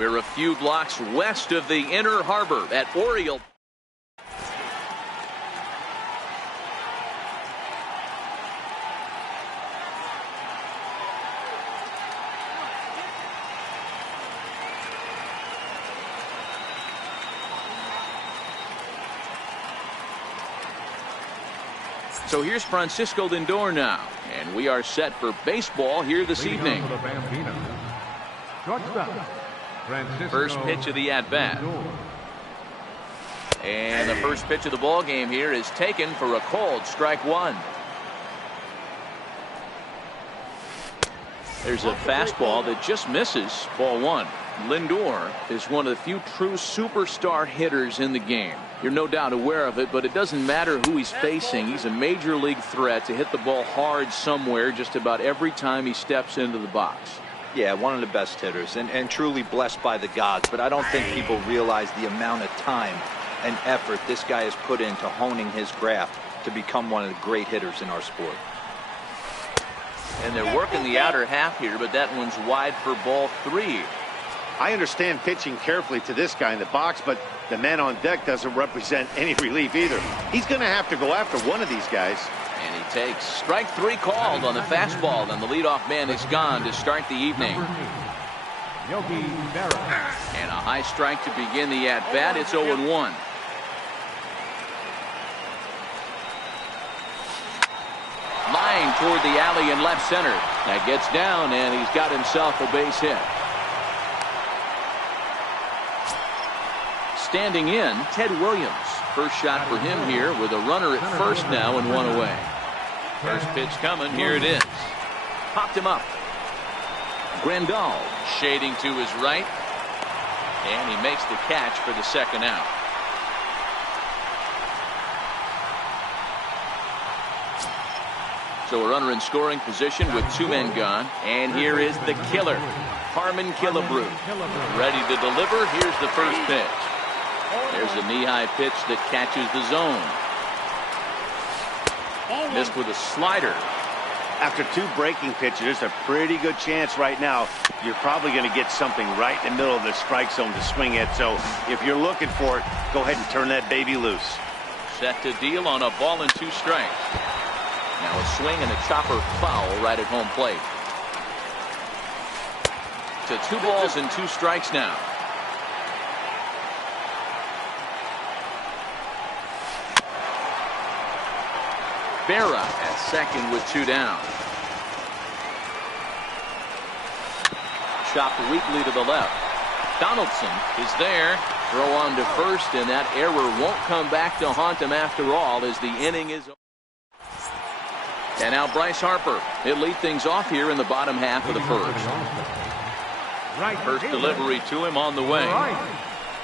We're a few blocks west of the Inner Harbor at Oriole. So here's Francisco Lindor now, and we are set for baseball here this evening. First pitch of the at-bat. And the first pitch of the ball game here is taken for a called strike one. There's a fastball that just misses, ball one. Lindor is one of the few true superstar hitters in the game. You're no doubt aware of it, but it doesn't matter who he's facing. He's a major league threat to hit the ball hard somewhere just about every time he steps into the box. Yeah, one of the best hitters and truly blessed by the gods, but I don't think people realize the amount of time and effort this guy has put into honing his craft to become one of the great hitters in our sport. And they're working the outer half here, but that one's wide for ball three. I understand pitching carefully to this guy in the box, but the man on deck doesn't represent any relief either. He's going to have to go after one of these guys. And he takes strike three called on the fastball, and the leadoff man is gone to start the evening. And a high strike to begin the at-bat. It's 0-1. Line toward the alley in left center. That gets down, and he's got himself a base hit. Standing in, Ted Williams. First shot for him here with a runner at first now and one away. First pitch coming. Here it is. Popped him up. Grandal shading to his right. And he makes the catch for the second out. So a runner in scoring position with two men gone. And here is the killer, Harmon Killebrew. Ready to deliver. Here's the first pitch. There's a knee-high pitch that catches the zone. Missed with a slider. After two breaking pitches, there's a pretty good chance right now you're probably going to get something right in the middle of the strike zone to swing at. So if you're looking for it, go ahead and turn that baby loose. Set to deal on a ball and two strikes. Now a swing and a chopper foul right at home plate. To 2 balls and 2 strikes now. Berra at second with 2 down. Chopped weakly to the left. Donaldson is there. Throw on to first, and that error won't come back to haunt him after all as the inning is over. And now Bryce Harper. He'll lead things off here in the bottom half of the first. First delivery to him on the way.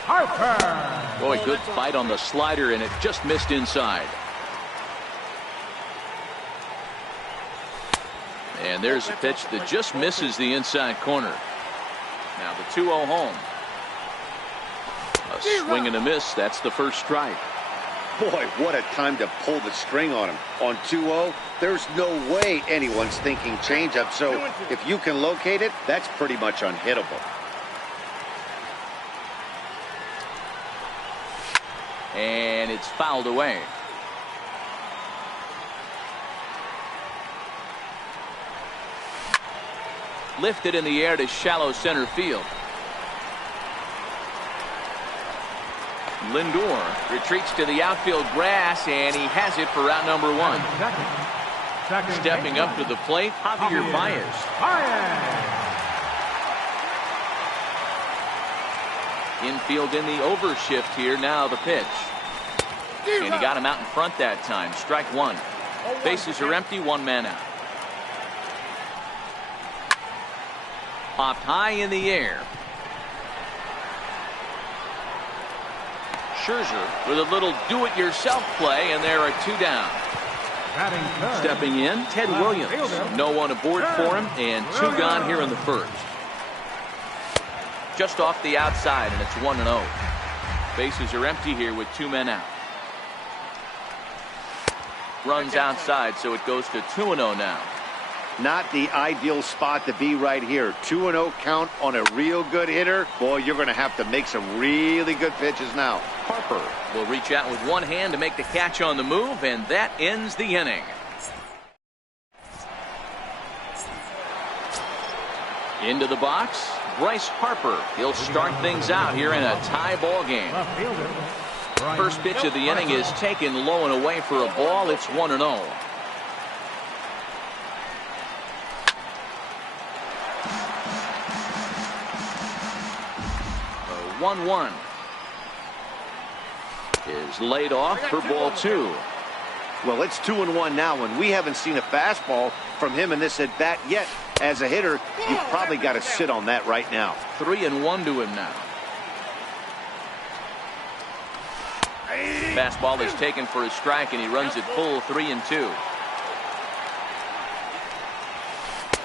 Harper. Boy, good fight on the slider, and it just missed inside. And there's a pitch that just misses the inside corner. Now the 2-0 home. A swing and a miss. That's the first strike. Boy, what a time to pull the string on him. On 2-0, there's no way anyone's thinking changeup. So if you can locate it, that's pretty much unhittable. And it's fouled away. Lifted in the air to shallow center field. Lindor retreats to the outfield grass, and he has it for out number 1. Stepping up to the plate, Javier Baez. Infield in the overshift here. Now the pitch. And he got him out in front that time. Strike 1. Bases are empty. 1 man out. Popped high in the air. Scherzer with a little do-it-yourself play, and there are 2 down. Stepping in, Ted Williams. No one aboard for him, and 2 gone here in the first. Just off the outside, and it's 1-0. Bases are empty here with 2 men out. Runs outside, so it goes to 2-0 now. not the ideal spot to be right here. 2-0 count on a real good hitter. Boy, you're going to have to make some really good pitches now. Harper will reach out with one hand to make the catch on the move, and that ends the inning. Into the box, Bryce Harper. He'll start things out here in a tie ball game. First pitch of the inning is taken low and away for a ball. It's 1-0. 1-1 is laid off for ball 2. Well, it's 2-1 now, and we haven't seen a fastball from him in this at bat yet. As a hitter, you've probably got to sit on that right now. 3-1 to him now. Fastball is taken for a strike, and he runs it full 3-2.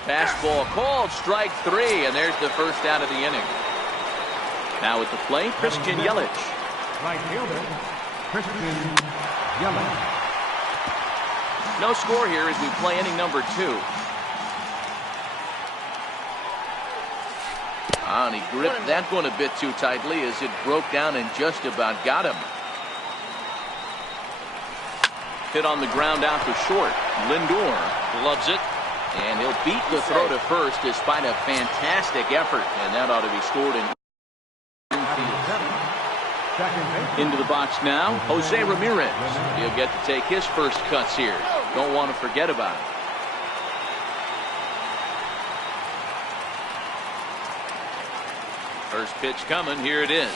Fastball called, strike 3, and there's the first out of the inning. Now at the plate, Christian Yelich. Right fielder, Christian Yelich. No score here as we play inning number 2. And he gripped that one a bit too tightly as it broke down and just about got him. Hit on the ground out to short. Lindor loves it, and he'll beat the throw to first despite a fantastic effort, and that ought to be scored in. Into the box now, Jose Ramirez. He'll get to take his first cuts here. Don't want to forget about it. First pitch coming. Here it is.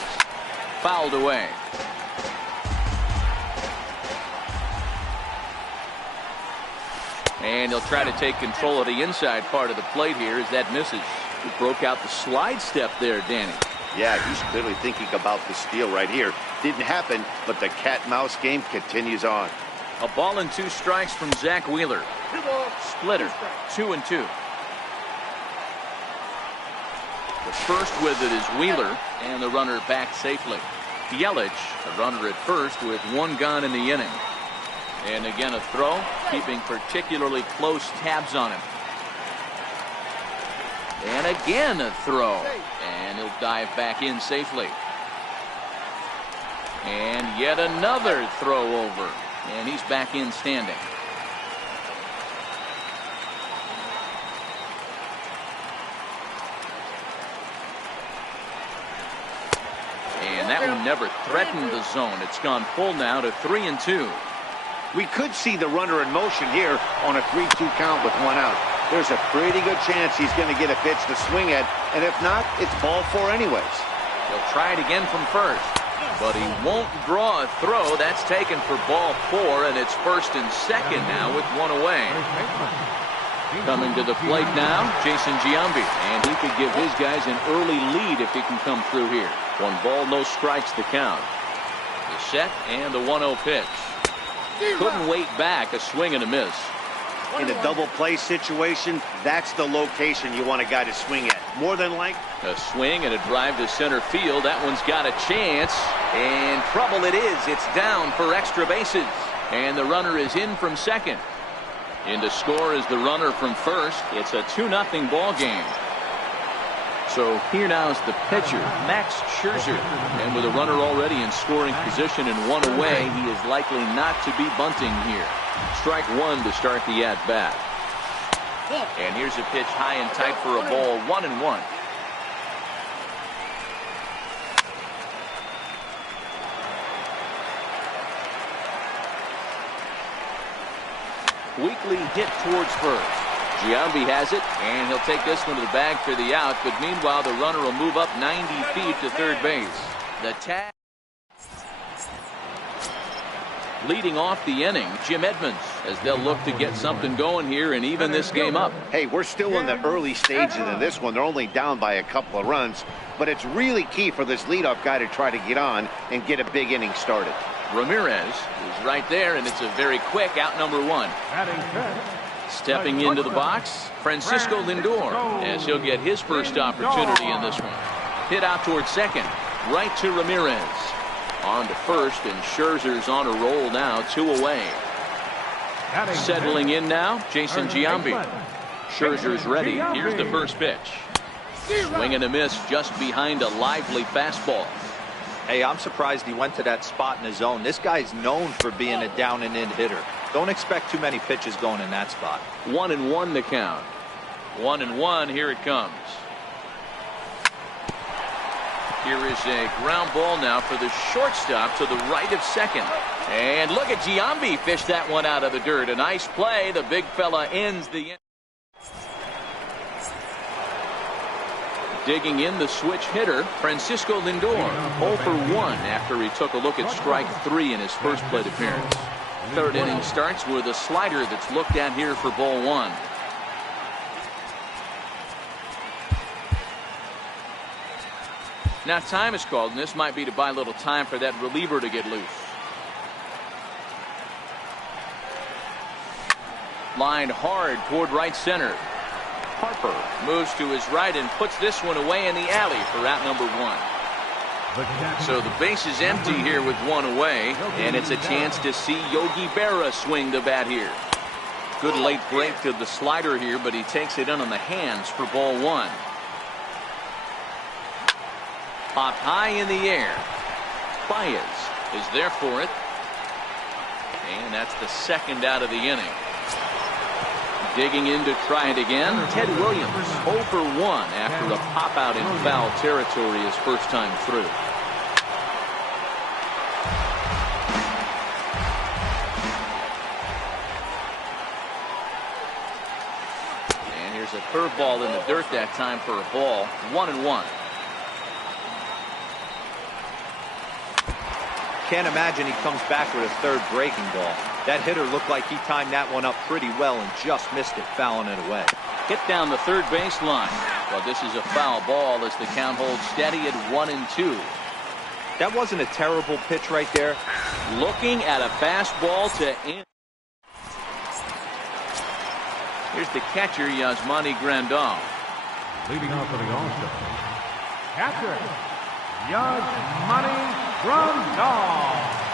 Fouled away. And he'll try to take control of the inside part of the plate here as that misses. He broke out the slide step there, Danny. Yeah, he's clearly thinking about the steal right here. Didn't happen, but the cat-mouse game continues on. A ball and 2 strikes from Zach Wheeler. Splitter, 2-2. The first with it is Wheeler, and the runner back safely. Yelich, the runner at first with 1 gone in the inning. And again a throw, keeping particularly close tabs on him. And again a throw, and he'll dive back in safely. And yet another throw over, and he's back in standing. And that one never threatened the zone. It's gone full now to 3-2. We could see the runner in motion here on a 3-2 count with 1 out. There's a pretty good chance he's going to get a pitch to swing at, and if not, it's ball 4 anyways. He'll try it again from first, but he won't draw a throw. That's taken for ball 4, and it's first and second now with 1 away. Coming to the plate now, Jason Giambi, and he could give his guys an early lead if he can come through here. 1 ball, no strikes to count. The set and the 1-0 pitch. Couldn't wait back, a swing and a miss. In a double play situation, that's the location you want a guy to swing at. More than like a swing and a drive to center field. That one's got a chance, and trouble it is. It's down for extra bases, and the runner is in from second. In to score is the runner from first. It's a 2-0 ball game. So here now is the pitcher, Max Scherzer. And with a runner already in scoring position and 1 away, he is likely not to be bunting here. Strike 1 to start the at-bat. And here's a pitch high and tight for a ball, 1-1. Weekly hit towards first. Giambi has it, and he'll take this one to the bag for the out, but meanwhile the runner will move up 90 feet to third base. The tag. Leading off the inning, Jim Edmonds, as they'll look to get something going here and even this game up. Hey, we're still in the early stages of this one. They're only down by a couple of runs, but it's really key for this leadoff guy to try to get on and get a big inning started. Ramirez is right there, and it's a very quick out number 1. Stepping into the box, Francisco Lindor, as he'll get his first opportunity in this one. Hit out towards second, right to Ramirez. On to first, and Scherzer's on a roll now, 2 away. Settling in now, Jason Giambi. Scherzer's ready. Here's the first pitch. Swing and a miss just behind a lively fastball. Hey, I'm surprised he went to that spot in his zone. This guy's known for being a down and in hitter. Don't expect too many pitches going in that spot. 1-1 the count. 1-1. Here it comes. Here is a ground ball now for the shortstop to the right of second. And look at Giambi fish that one out of the dirt. A nice play. The big fella ends the inning. Digging in the switch hitter, Francisco Lindor, 0 for 1 after he took a look at strike 3 in his first plate appearance. Third inning starts with a slider that's looked at here for ball 1. Now time is called, and this might be to buy a little time for that reliever to get loose. Lined hard toward right center. Harper moves to his right and puts this one away in the alley for out number 1. So the base is empty here with 1 away, and it's a chance to see Yogi Berra swing the bat here. Good late break to the slider here, but he takes it in on the hands for ball 1. Popped high in the air. Baez is there for it. And that's the second out of the inning. Digging in to try it again, Ted Williams, 0 for 1 after a pop-out in foul territory his first time through. And here's a curveball in the dirt that time for a ball. 1-1. Can't imagine he comes back with a third breaking ball. That hitter looked like he timed that one up pretty well and just missed it, fouling it away. Hit down the third base line. Well, this is a foul ball as the count holds steady at 1-2. That wasn't a terrible pitch right there. Looking at a fastball to end. Here's the catcher, Yasmani Grandal. Leading off for the All-Star, catcher, Yasmani Grandal.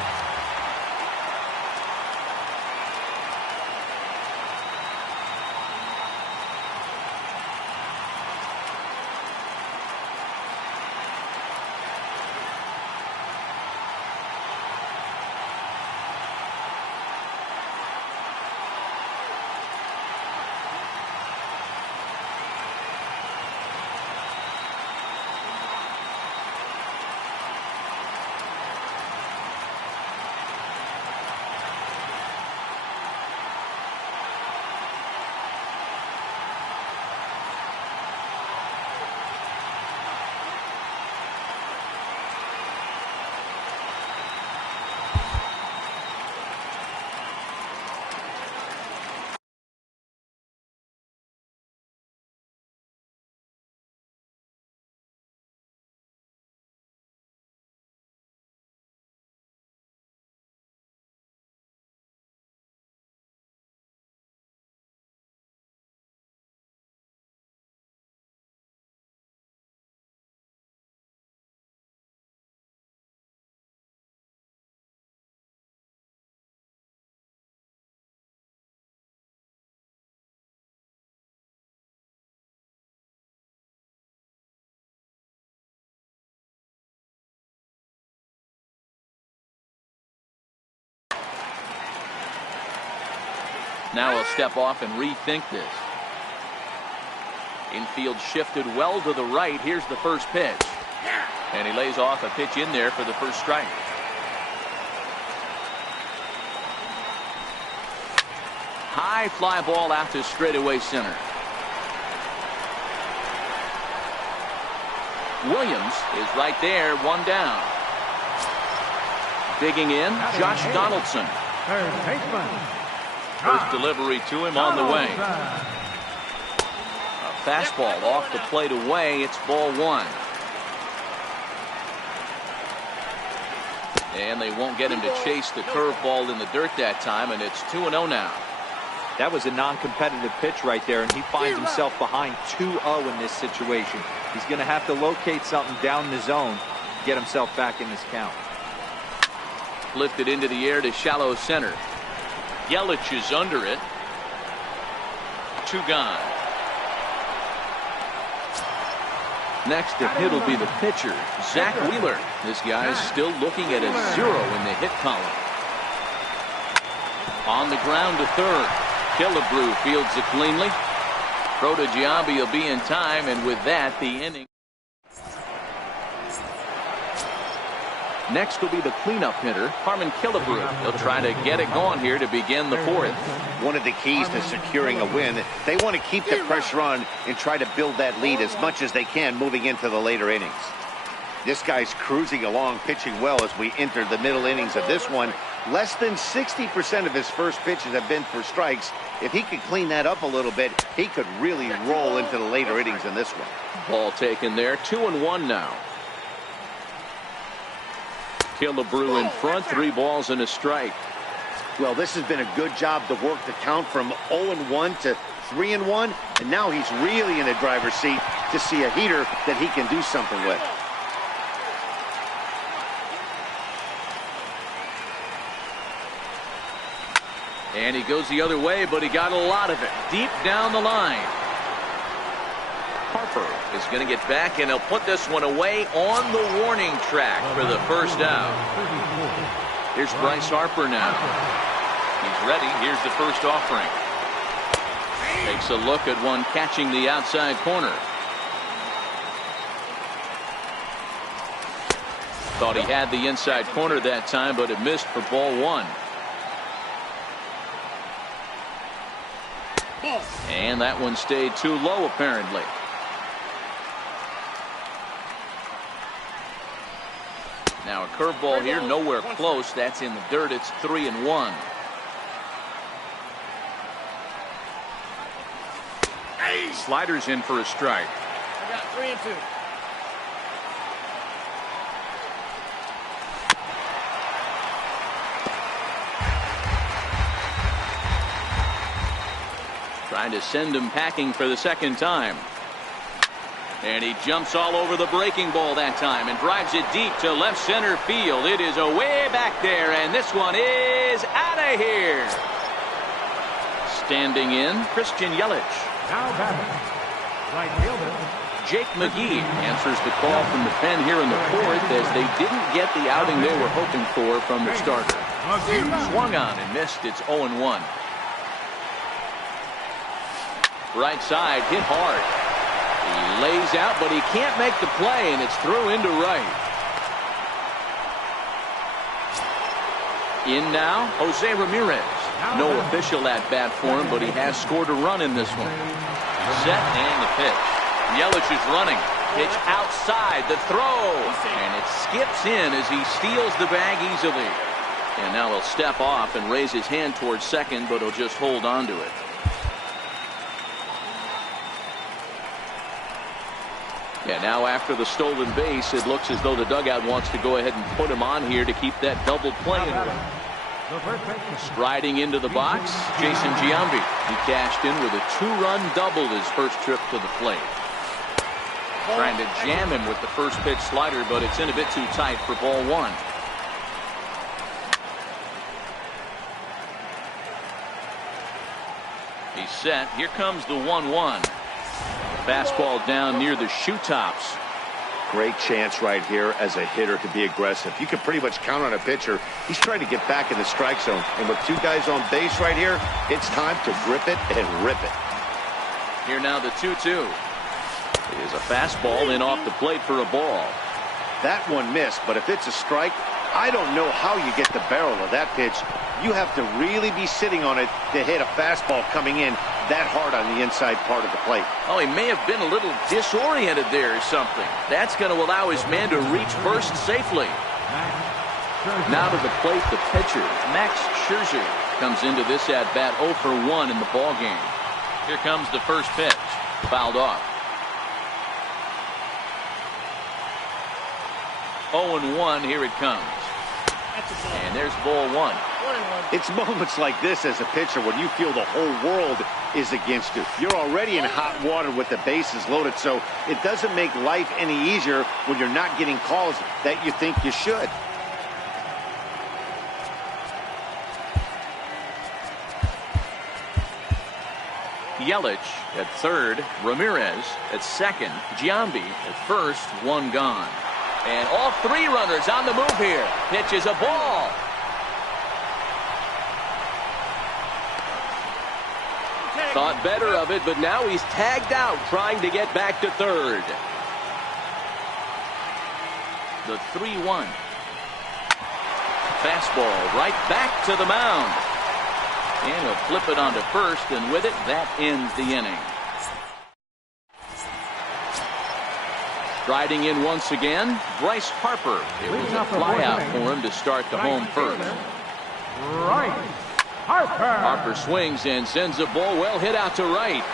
Now he'll step off and rethink this. Infield shifted well to the right. Here's the first pitch. And he lays off a pitch in there for the first strike. High fly ball out to straightaway center. Williams is right there, 1 down. Digging in, Josh Donaldson. Third baseman. First delivery to him on the way. A fastball off the plate away. It's ball 1. And they won't get him to chase the curveball in the dirt that time, and it's 2-0 now. That was a non-competitive pitch right there, and he finds himself behind 2-0 in this situation. He's going to have to locate something down the zone to get himself back in this count. Lifted into the air to shallow center. Yelich is under it. 2 gone. Next to hit will be the pitcher, Zach Wheeler. This guy is still looking at a 0 in the hit column. On the ground to third. Killebrew fields it cleanly. Giambi will be in time, and with that, the inning. Next will be the cleanup hitter, Harmon Killebrew. He'll try to get it going here to begin the fourth. One of the keys to securing a win, they want to keep the pressure on and try to build that lead as much as they can moving into the later innings. This guy's cruising along, pitching well as we enter the middle innings of this one. Less than 60% of his first pitches have been for strikes. If he could clean that up a little bit, he could really roll into the later innings in this one. Ball taken there, 2-1 now. Killebrew in front, 3 balls and a strike. Well, this has been a good job to work the count from 0-1 to 3-1, and now he's really in the driver's seat to see a heater that he can do something with. And he goes the other way, but he got a lot of it deep down the line. Harper is going to get back, and he'll put this one away on the warning track for the first out. Here's Bryce Harper now. He's ready. Here's the first offering. Takes a look at one catching the outside corner. Thought he had the inside corner that time, but it missed for ball 1. And that one stayed too low, apparently. Now a curveball here, nowhere close. That's in the dirt. It's 3-1. Sliders in for a strike. I got 3-2. Trying to send him packing for the second time. And he jumps all over the breaking ball that time and drives it deep to left center field. It is away back there, and this one is out of here. Standing in, Christian Yelich. Now batting, right fielder, Jake McGee answers the call from the pen here in the fourth as they didn't get the outing they were hoping for from the starter. Swung on and missed. It's 0-1. Right side, hit hard. He lays out, but he can't make the play, and it's through into right. In now, Jose Ramirez. No official at bat for him, but he has scored a run in this one. Set and the pitch. Yelich is running. Pitch outside, the throw. And it skips in as he steals the bag easily. And now he'll step off and raise his hand towards second, but he'll just hold on to it. Yeah, now after the stolen base, it looks as though the dugout wants to go ahead and put him on here to keep that double play in it. Striding into the box, Jason Giambi. He cashed in with a 2-run double his first trip to the plate. Trying to jam him with the first pitch slider, but it's in a bit too tight for ball 1. He's set. Here comes the 1-1. Fastball down near the shoe tops. Great chance right here as a hitter to be aggressive. You can pretty much count on a pitcher. He's trying to get back in the strike zone. And with 2 guys on base right here, it's time to grip it and rip it. Here now the 2-2. It is a fastball in off the plate for a ball. That one missed, but if it's a strike, I don't know how you get the barrel of that pitch. You have to really be sitting on it to hit a fastball coming in that hard on the inside part of the plate. Oh, he may have been a little disoriented there or something. That's going to allow his man to reach first safely. Now to the plate, the pitcher, Max Scherzer, comes into this at-bat 0 for 1 in the ballgame. Here comes the first pitch. Fouled off. 0-1, here it comes. And there's ball 1. It's moments like this as a pitcher when you feel the whole world is against you. You're already in hot water with the bases loaded, so it doesn't make life any easier when you're not getting calls that you think you should. Yelich at third. Ramirez at second. Giambi at first. One gone. And all three runners on the move here. Pitch is a ball. Thought better of it, but now he's tagged out trying to get back to third. The 3-1. Fastball right back to the mound. And he'll flip it onto first, and with it, that ends the inning. Striding in once again, Bryce Harper. It was a flyout for him to start the home first. Right. Harper swings and sends a ball well hit out to right.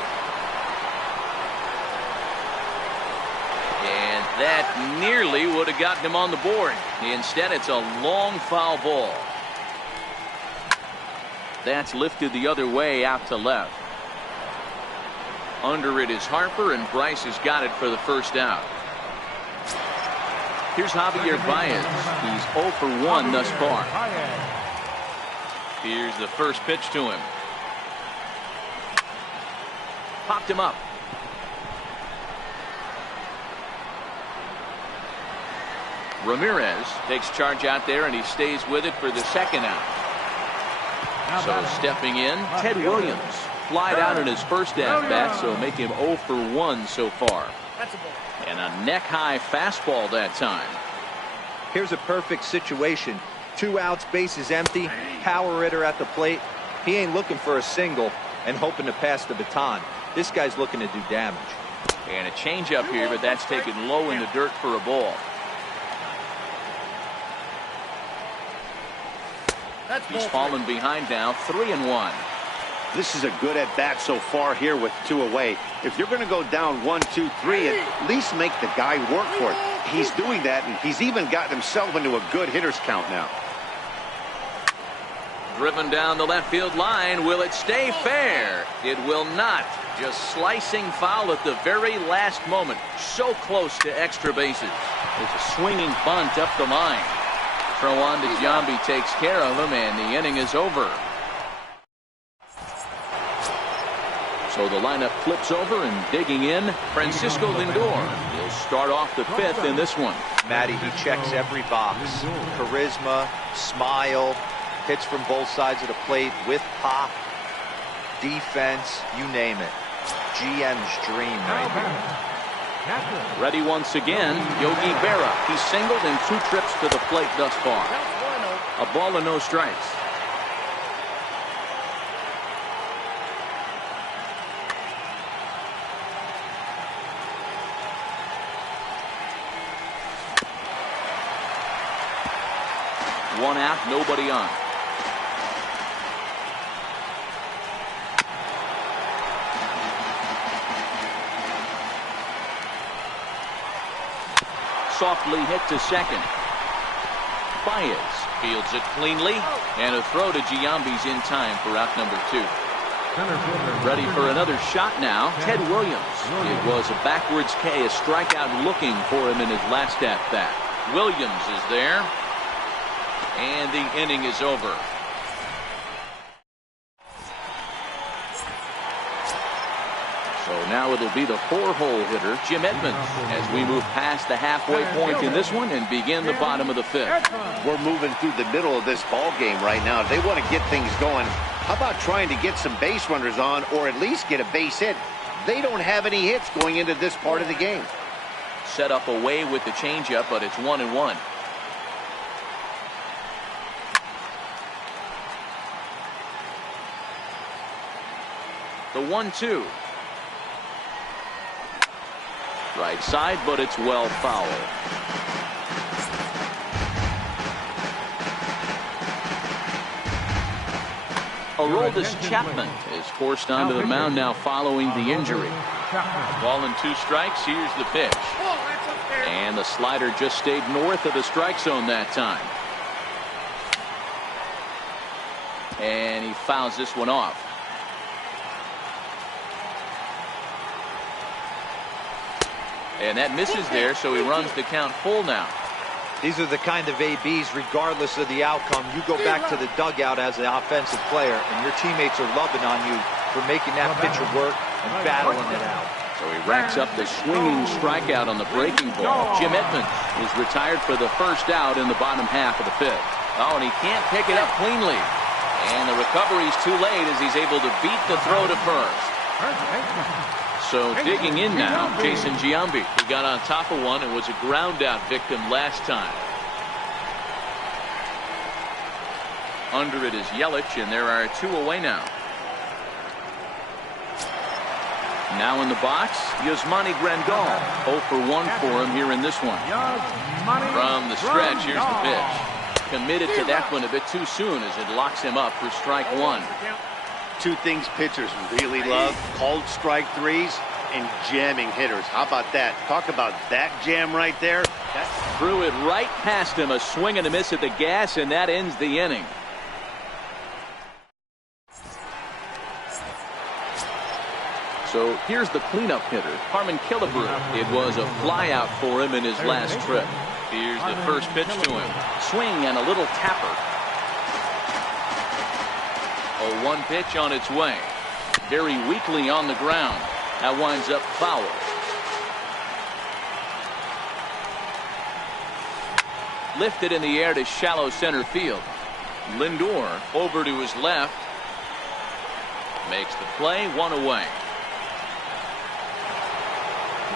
And that nearly would have gotten him on the board. Instead, it's a long foul ball. That's lifted the other way out to left. Under it is Harper, and Bryce has got it for the first out. Here's Javier Baez. He's 0 for 1 thus far. Here's the first pitch to him. Popped him up. Ramirez takes charge out there, and he stays with it for the second out. So stepping in, Ted Williams. Flied out in his first at-bat, so make him 0 for 1 so far. And a neck-high fastball that time. Here's a perfect situation. 2 outs, bases empty, power hitter at the plate. He ain't looking for a single and hoping to pass the baton. This guy's looking to do damage. And a changeup here, but that's taken low in the dirt for a ball. He's fallen behind now, 3-1. This is a good at-bat so far here with 2 away. If you're going to go down 1, 2, 3, at least make the guy work for it. He's doing that, and he's even gotten himself into a good hitter's count now. Driven down the left field line. Will it stay fair? It will not. Just slicing foul at the very last moment. So close to extra bases. It's a swinging bunt up the line. Throw on to Giambi takes care of him, and the inning is over. So the lineup flips over, and digging in, Francisco Lindor. He'll start off the 5th in this one. Matty, he checks every box. Charisma, smile, hits from both sides of the plate with pop, defense, you name it. GM's dream right here. Ready once again, Yogi Berra. He's singled in 2 trips to the plate thus far. A ball and no strikes. One out, nobody on. Softly hit to second. Baez fields it cleanly, and a throw to Giambi's in time for out number 2. Ready for another shot now, Ted Williams. It was a backwards K, a strikeout looking for him in his last at-bat. Williams is there, and the inning is over. So now it'll be the 4-hole hitter, Jim Edmonds, as we move past the halfway point in this one and begin the bottom of the 5th. We're moving through the middle of this ball game right now. If they want to get things going, how about trying to get some base runners on, or at least get a base hit? They don't have any hits going into this part of the game. Set up away with the changeup, but it's 1-1. The 1-2. Right side, but it's well foul. Aroldis Chapman is forced onto the mound now following the injury. Ball and 2 strikes. Here's the pitch. And the slider just stayed north of the strike zone that time. And he fouls this one off. And that misses there, so he runs the count full now. These are the kind of ABs, regardless of the outcome. You go back to the dugout as an offensive player, and your teammates are loving on you for making that pitcher work and battling it out. So he racks up the swinging strikeout on the breaking ball. Jim Edmonds is retired for the first out in the bottom half of the fifth. Oh, and he can't pick it up cleanly. And the recovery's too late as he's able to beat the throw to first. So digging in now, Jason Giambi. He got on top of one and was a ground out victim last time. Under it is Yelich, and there are 2 away now. Now in the box, Yasmani Grandal. 0 for 1 for him here in this one. From the stretch, here's the pitch. Committed to that one a bit too soon as it locks him up for strike 1. 2 things pitchers really love: called strike threes and jamming hitters. How about that? Talk about that jam right there. Threw it right past him. A swing and a miss at the gas, and that ends the inning. So here's the cleanup hitter, Harmon Killebrew. It was a flyout for him in his last trip. Here's the first pitch to him. Swing and a little tapper. A 1 pitch on its way. Very weakly on the ground. That winds up foul. Lifted in the air to shallow center field. Lindor over to his left. Makes the play, 1 away.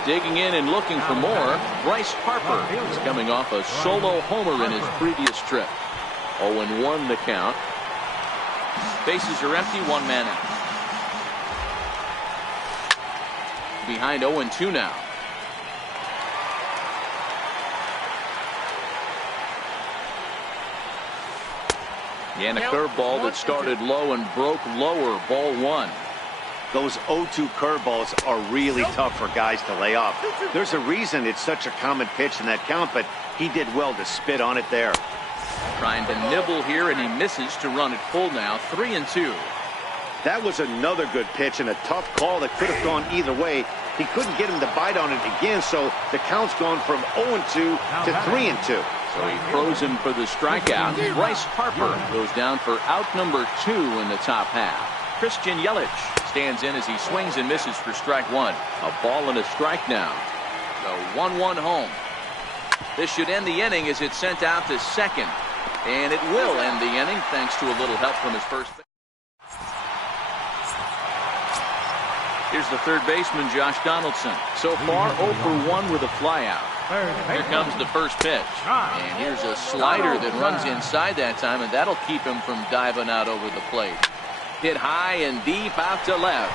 Digging in and looking for more, Bryce Harper is coming off a solo homer in his previous trip. 0-1 the count. Bases are empty, 1 man out. Behind 0-2 now. And a curveball that started low and broke lower, ball 1. Those 0-2 curveballs are really tough for guys to lay off. There's a reason it's such a common pitch in that count, but he did well to spit on it there. Trying to nibble here, and he misses to run it full now. 3-2. That was another good pitch and a tough call that could have gone either way. He couldn't get him to bite on it again, so the count's gone from 0-2 to 3-2. So he throws him for the strikeout. Bryce Harper goes down for out number 2 in the top half. Christian Yelich stands in as he swings and misses for strike 1. A ball and a strike now. The 1-1 home. This should end the inning as it's sent out to second. And it will end the inning thanks to a little help from his first base. Here's the third baseman, Josh Donaldson. So far, 0 for 1 with a flyout. Here comes the first pitch. And here's a slider that runs inside that time, and that'll keep him from diving out over the plate. Hit high and deep out to left.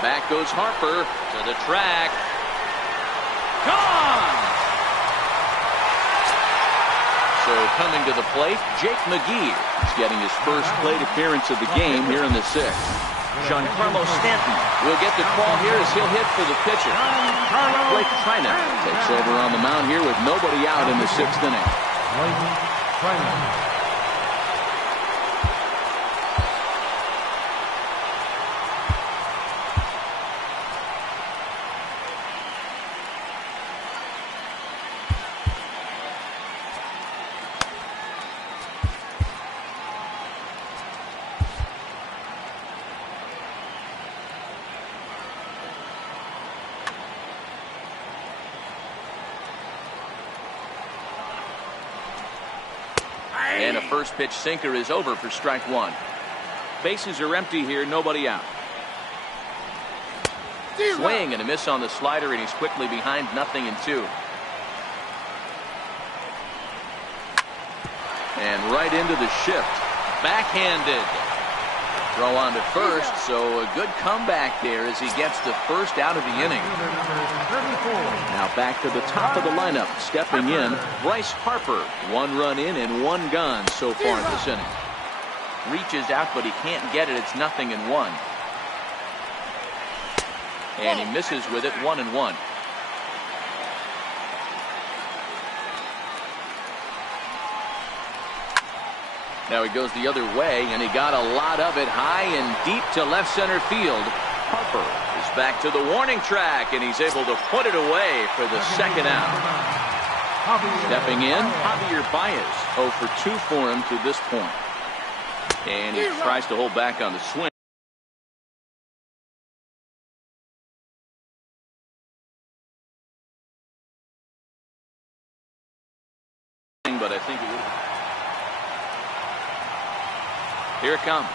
Back goes Harper to the track. Gone! So coming to the plate, Jake McGee is getting his first plate appearance of the game here in the 6th. Giancarlo Stanton will get the call here as he'll hit for the pitcher. Blake Treinen takes over on the mound here with nobody out in the 6th inning. And a first pitch sinker is over for strike 1. Bases are empty here, nobody out. Swing and a miss on the slider, and he's quickly behind 0-2. And right into the shift. Backhanded. Throw on to first, so a good comeback there as he gets the first out of the inning. Now back to the top of the lineup, stepping in, Bryce Harper. 1 run in and 1 gone so far in this inning. Reaches out, but he can't get it. It's 0-1. And he misses with it, 1-1. Now he goes the other way, and he got a lot of it high and deep to left center field. Harper is back to the warning track, and he's able to put it away for the second out. Stepping in, Javier Baez, 0 for 2 for him to this point. And he tries to hold back on the swing. swing, but I think it would. Here it comes.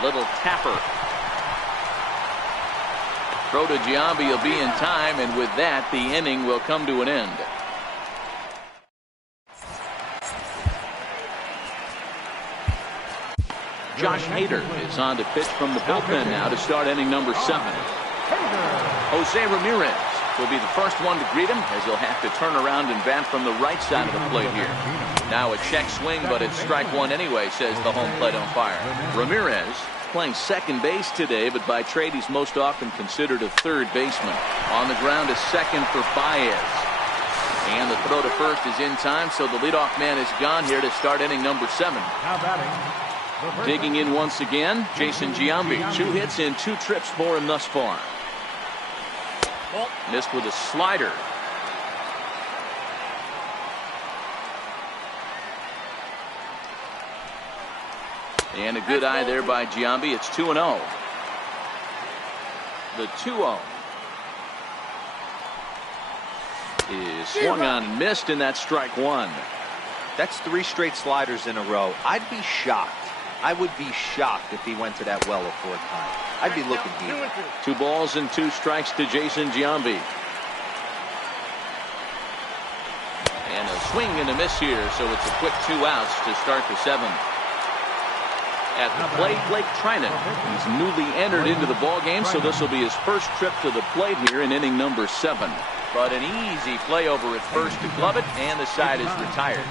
A little tapper. Throw to Giambi will be in time, and with that, the inning will come to an end. Josh Hader is on to pitch from the bullpen now to start inning number 7. Jose Ramirez will be the first one to greet him, as he'll have to turn around and bat from the right side of the plate here. Now a check swing, but it's strike one anyway, says the home plate umpire. Ramirez playing second base today, but by trade he's most often considered a third baseman. On the ground is second for Baez. And the throw to first is in time, so the leadoff man is gone here to start inning number 7. Now batting. Digging in once again, Jason Giambi. 2 hits and 2 trips for him thus far. Missed with a slider. And a good eye there by Giambi. It's 2-0. The 2-0 is swung on and missed, and that's strike one. That's 3 straight sliders in a row. I'd be shocked. I would be shocked if he went to that well a 4th time. I'd be looking here. 2 balls and 2 strikes to Jason Giambi. And a swing and a miss here, so it's a quick 2 outs to start the 7th. At the plate, Blake Trinan. He's newly entered into the ball game, so this will be his first trip to the plate here in inning number 7. But an easy play over at first to glove it, and the side is retired.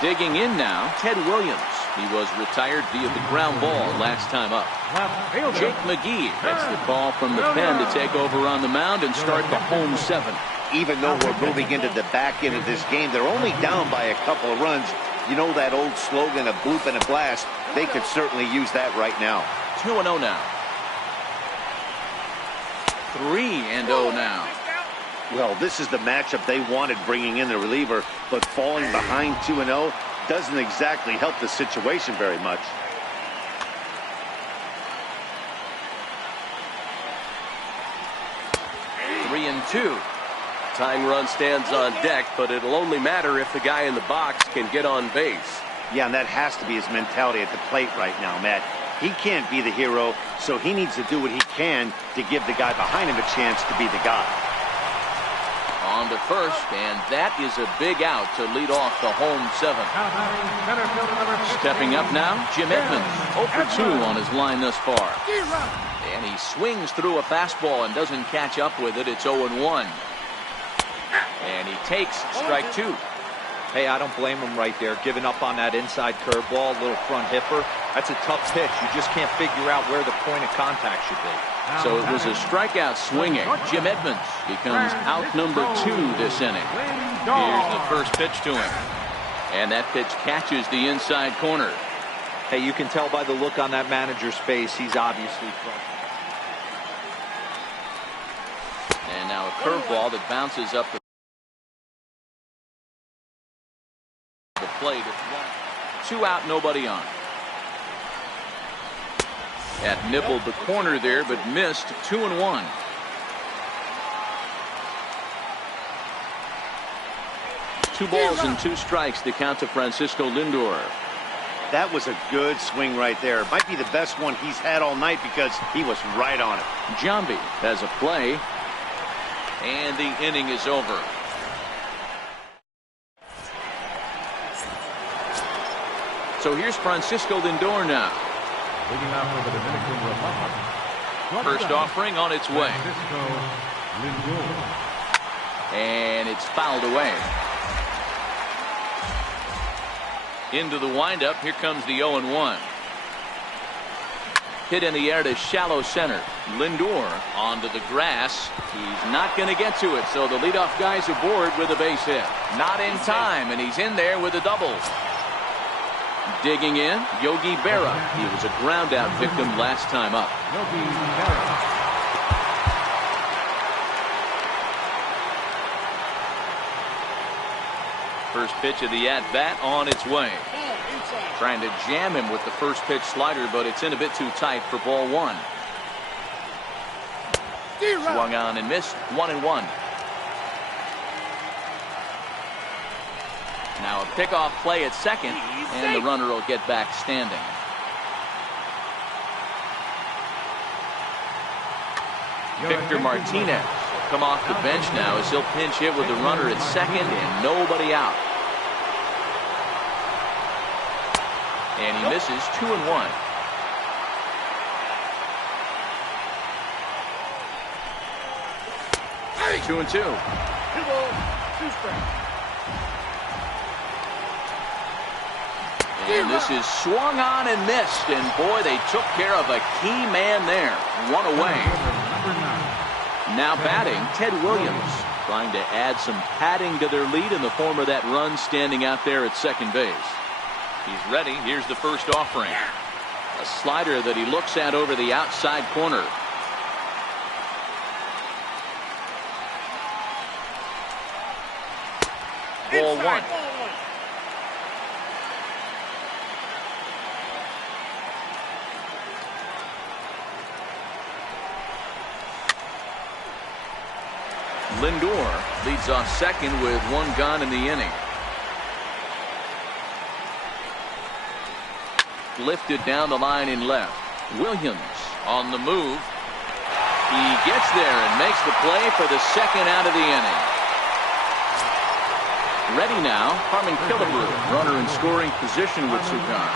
Digging in now, Ted Williams. He was retired via the ground ball last time up. Jake McGee gets the call from the pen to take over on the mound and start the home 7. Even though we're moving into the back end of this game, they're only down by a couple of runs. You know that old slogan, a bloop and a blast? They could certainly use that right now. 2-0 now. 3-0 now. Well, this is the matchup they wanted, bringing in the reliever, but falling behind 2-0 doesn't exactly help the situation very much. Three and 2. Tying run stands on deck, but it'll only matter if the guy in the box can get on base. Yeah, and that has to be his mentality at the plate right now, Matt. He can't be the hero, so he needs to do what he can to give the guy behind him a chance to be the guy. On to first, and that is a big out to lead off the home 7. Stepping up now, Jim Edmonds, 0 for 2 on his line thus far. And he swings through a fastball and doesn't catch up with it. It's 0-1. And he takes strike 2. Hey, I don't blame him right there, giving up on that inside curveball, little front hipper. That's a tough pitch. You just can't figure out where the point of contact should be. So it was a strikeout swinging. Jim Edmonds becomes out number 2 this inning. Here's the first pitch to him. And that pitch catches the inside corner. Hey, you can tell by the look on that manager's face, he's obviously frustrated. And now a curveball that bounces up the plate. 2 out, nobody on. That nibbled the corner there, but missed. 2-1. Two balls and 2 strikes to count to Francisco Lindor. That was a good swing right there. Might be the best one he's had all night because he was right on it. Giambi has a play, and the inning is over. So here's Francisco Lindor now. Leading out for the Dominican Republic. First offering on its way. Francisco Lindor. And it's fouled away. Into the windup. Here comes the 0-1. Hit in the air to shallow center. Lindor onto the grass. He's not going to get to it, so the leadoff guy's aboard with a base hit. Not in time, and he's in there with a double. Digging in, Yogi Berra. He was a ground out victim last time up. Yogi Berra. First pitch of the at-bat on its way. Trying to jam him with the first pitch slider, but it's in a bit too tight for ball 1. Swung on and missed. 1-1. Now a pickoff play at second, and the runner will get back standing. Victor Martinez will come off the bench now as he'll pinch hit with the runner at second and nobody out. And he misses 2-1. Hey. 2-2. 2 balls, 2 strikes. And this is swung on and missed. And boy, they took care of a key man there. 1 away. Now batting, Ted Williams, trying to add some padding to their lead in the form of that run standing out there at second base. He's ready. Here's the first offering. A slider that he looks at over the outside corner. Ball 1. Lindor leads off second with 1 gone in the inning. Lifted down the line in left. Williams on the move. He gets there and makes the play for the second out of the inning. Ready now, Harmon Killebrew, runner in scoring position with Sukan.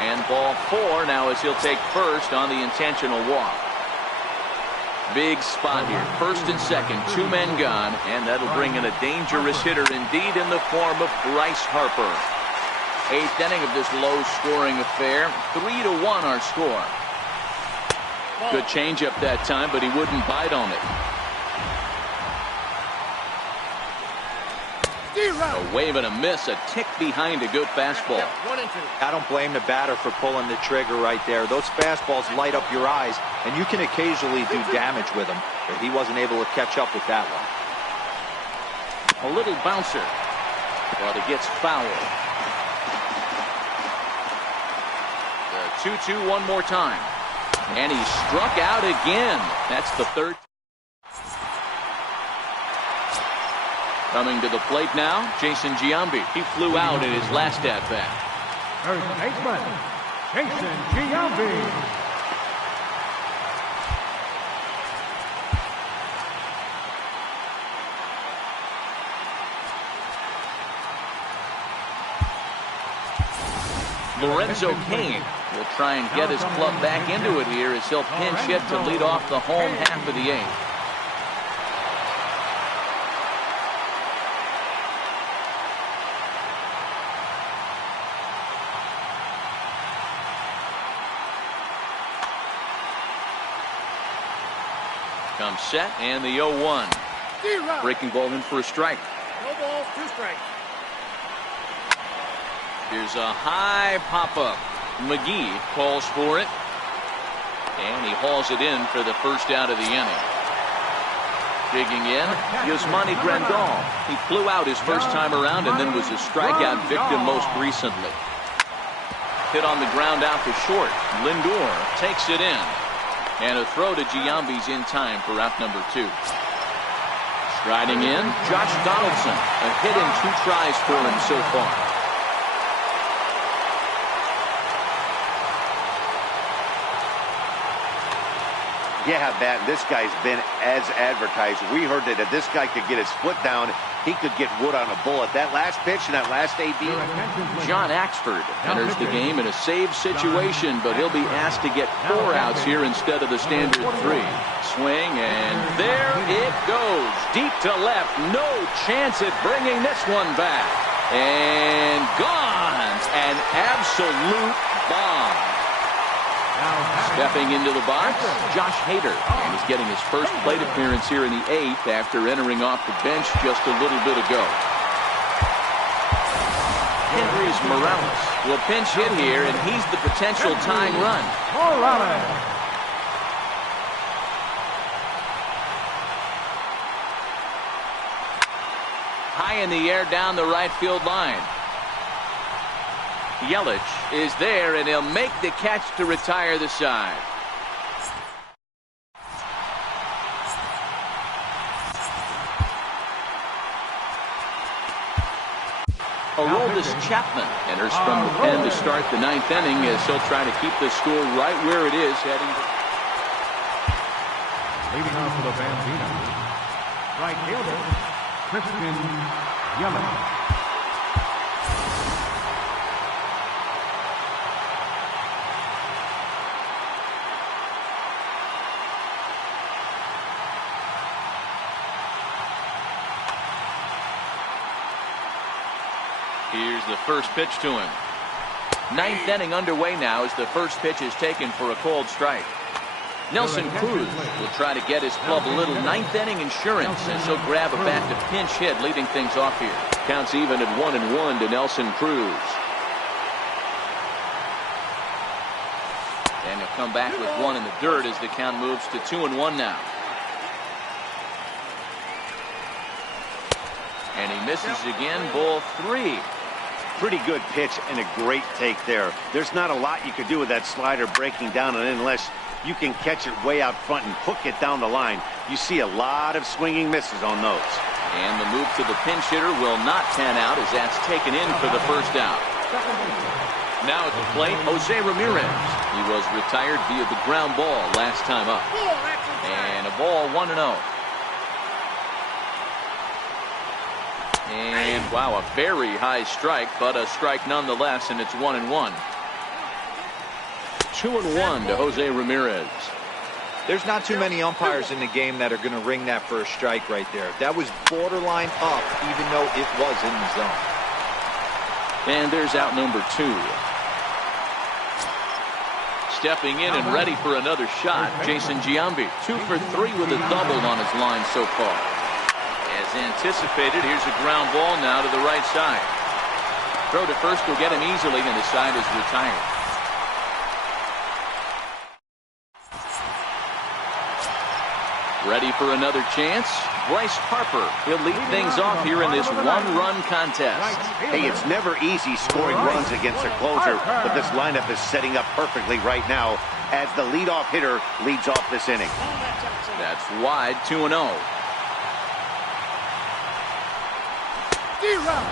And ball 4 now as he'll take first on the intentional walk. Big spot here. First and second, 2 men gone, and that'll bring in a dangerous hitter indeed in the form of Bryce Harper. 8th inning of this low-scoring affair. 3-1 our score. Good changeup that time, but he wouldn't bite on it. A wave and a miss, a tick behind a good fastball. 1 and 2. I don't blame the batter for pulling the trigger right there. Those fastballs light up your eyes, and you can occasionally do damage with them, but he wasn't able to catch up with that one. A little bouncer, but it gets fouled. The 2-2 one more time. And he struck out again. That's the 3rd. Coming to the plate now, Jason Giambi. He flew out in his last at-bat. First baseman, Jason Giambi. Lorenzo Cain will try and get his club back into it here as he'll pinch hit to lead off the home half of the 8th. Comes set and the 0-1. Breaking ball in for a strike. No balls, 2 strikes. Here's a high pop-up. McGee calls for it. And he hauls it in for the first out of the inning. Digging in, Yasmani Grandal. He flew out his first time around and then was a strikeout victim most recently. Hit on the ground out to short. Lindor takes it in. And a throw to Giambi's in time for out number 2. Striding in, Josh Donaldson. A hit in 2 tries for him so far. Yeah, Matt, this guy's been as advertised. We heard that if this guy could get his foot down, he could get wood on a bullet. That last pitch and that last AB. John Axford enters the game in a save situation, but he'll be asked to get 4 outs here instead of the standard 3. Swing, and there it goes. Deep to left. No chance at bringing this one back. And gone. An absolute bomb. Stepping into the box, Josh Hader. And he's getting his first plate appearance here in the 8th after entering off the bench just a little bit ago. Hendrys Morales will pinch hit here, and he's the potential tying run. High in the air down the right field line. Yelich is there, and he'll make the catch to retire the side. Aroldis Chapman enters from the pen to start the ninth inning as he'll try to keep the score right where it is heading to... Leading off for the Bambino, right fielder, Christian Yelich. Here's the first pitch to him. Ninth inning underway now as the first pitch is taken for a cold strike. Nelson Cruz will try to get his club a little ninth inning insurance as he'll grab a bat to pinch hit, leading things off here. Counts even at 1-1 to Nelson Cruz. And he'll come back with one in the dirt as the count moves to 2-1 now. And he misses again, ball 3. Pretty good pitch and a great take there. There's not a lot you could do with that slider breaking down and in unless you can catch it way out front and hook it down the line. You see a lot of swinging misses on those. And the move to the pinch hitter will not pan out as that's taken in for the first out. Now at the plate, Jose Ramirez. He was retired via the ground ball last time up. And a ball 1-0. And wow, a very high strike, but a strike nonetheless, and it's 1-1. 2-1 to Jose Ramirez. There's not too many umpires in the game that are going to ring that first strike right there. That was borderline up, even though it was in the zone. And there's out number 2. Stepping in and ready for another shot, Jason Giambi. 2 for 3 with a double on his line so far. As anticipated, here's a ground ball now to the right side. Throw to first will get him easily, and the side is retired. Ready for another chance? Bryce Harper. He'll lead things off here in this one-run contest. Hey, it's never easy scoring runs against a closer, but this lineup is setting up perfectly right now as the leadoff hitter leads off this inning. That's wide, 2-0.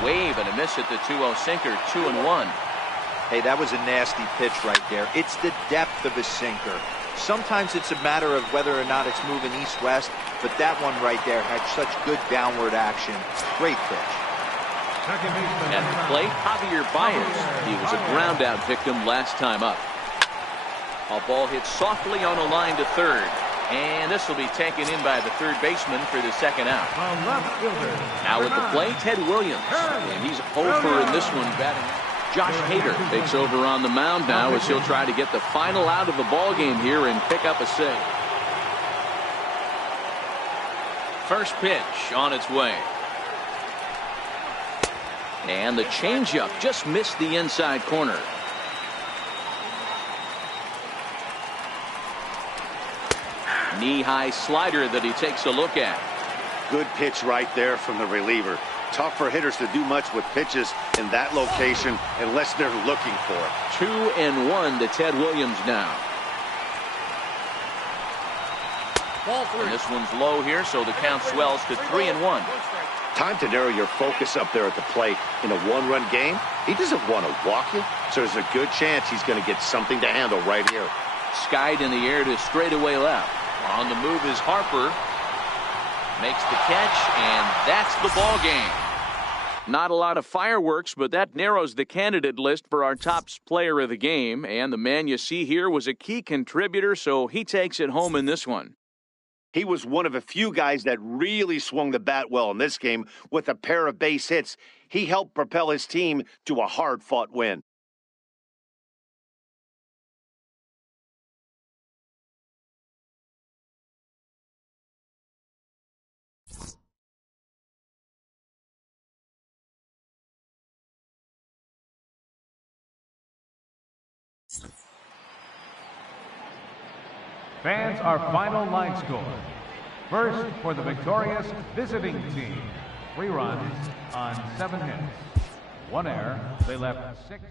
Wave and a miss at the 2-0 sinker, 2-1. Hey, that was a nasty pitch right there. It's the depth of a sinker. Sometimes it's a matter of whether or not it's moving east-west, but that one right there had such good downward action. Great pitch. At the plate, Javier Baez. He was a ground-out victim last time up. A ball hit softly on a line to third. And this will be taken in by the third baseman for the second out. Now at the plate, Ted Williams. And he's over in this one batting. Josh Hader takes over on the mound now as he'll try to get the final out of the ball game here and pick up a save. First pitch on its way. And the changeup just missed the inside corner. Knee-high slider that he takes a look at. Good pitch right there from the reliever. Tough for hitters to do much with pitches in that location unless they're looking for it. 2-1 to Ted Williams now. And this one's low here, so the count swells to 3-1. Time to narrow your focus up there at the plate. In a one-run game, he doesn't want to walk you, so there's a good chance he's going to get something to handle right here. Skied in the air to straightaway left. On the move is Harper. Makes the catch, and that's the ball game. Not a lot of fireworks, but that narrows the candidate list for our top player of the game. And the man you see here was a key contributor, so he takes it home in this one. He was one of a few guys that really swung the bat well in this game with a pair of base hits. He helped propel his team to a hard-fought win. Fans, our final line score. First, for the victorious visiting team. 3 runs on 7 hits. 1 error. They left 6.